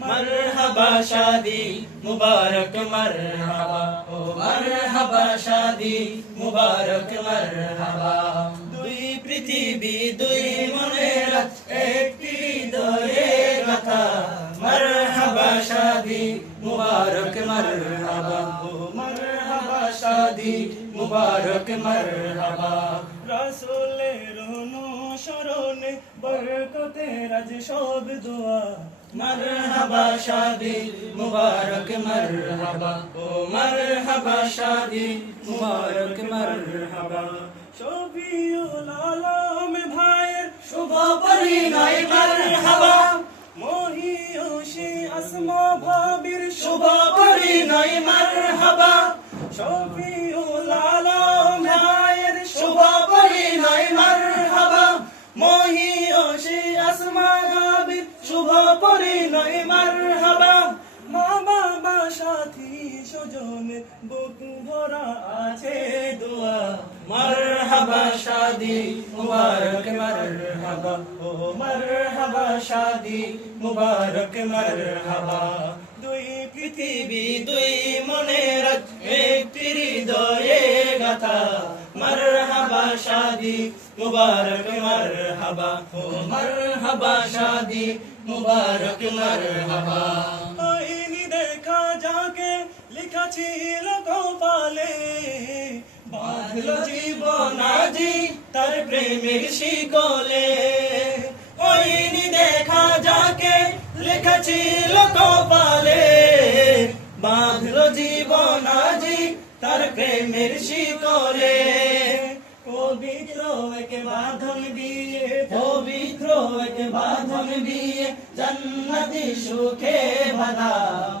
मरहबा शादी मुबारक मरहबा ओ मरहबा शादी मुबारक मरहबा দুই পৃথিবী দুই মনের একটি হৃদয়ে গাথা मरहबा शादी मुबारक मरहबा ओ मरहबा शादी मुबारक मरहबा রাসূলের অনুসরণে বরকতের আজ সব দোয়া मरहबा शादी मुबारक मरहबा ओ मरहबा शादी मुबारक मरहबा शफीउल आलम भाइয়ের শুভ পরিণয় मरहबा মহিয়সী আসমা ভাবির শুভ পরিণয় मरहबा শফীউল আলম ভাইয়ের শুভ পরিণয় मरहबा মহিয়সী আসমা ভাবির শুভ পরিণয় मरहबा মা বাবা সাথী স্বজনের বুক ভরা আছে দোয়া मरहबा शादी मुबारक मरहबा ओ मरहबा शादी मुबारक मरहबा দুই পৃথিবী দুই মনের একটি হৃদয়ে গাথা मरहबा शादी मुबारक मरहबा ओ मरहबा शादी मुबारक मरहबा आईनी देखा जाके लिखा ছিল কপালে বাঁধলো জীবন আজি তার প্রেমের শিকলে হয়নি দেখা যাকে লেখা ছিল কপালে বাঁধলো জীবন আজি তার প্রেমের শিকলে পবিত্র এক বাঁধন বিয়ে পবিত্র এক বাঁধন বিয়ে জান্নাতি সুখে বাঁধা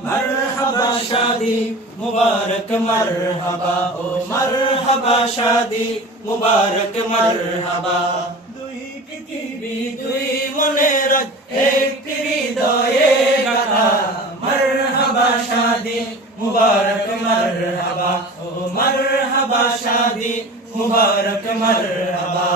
मरहबा शादी मुबारक मरहबा ओ मरहबा शादी मुबारक मरहबा দুই পৃথিবী দুই মনের একটি হৃদয়ে গাথা मरहबा शादी मुबारक मरहबा ओ मरहबा शादी मुबारक मरहबा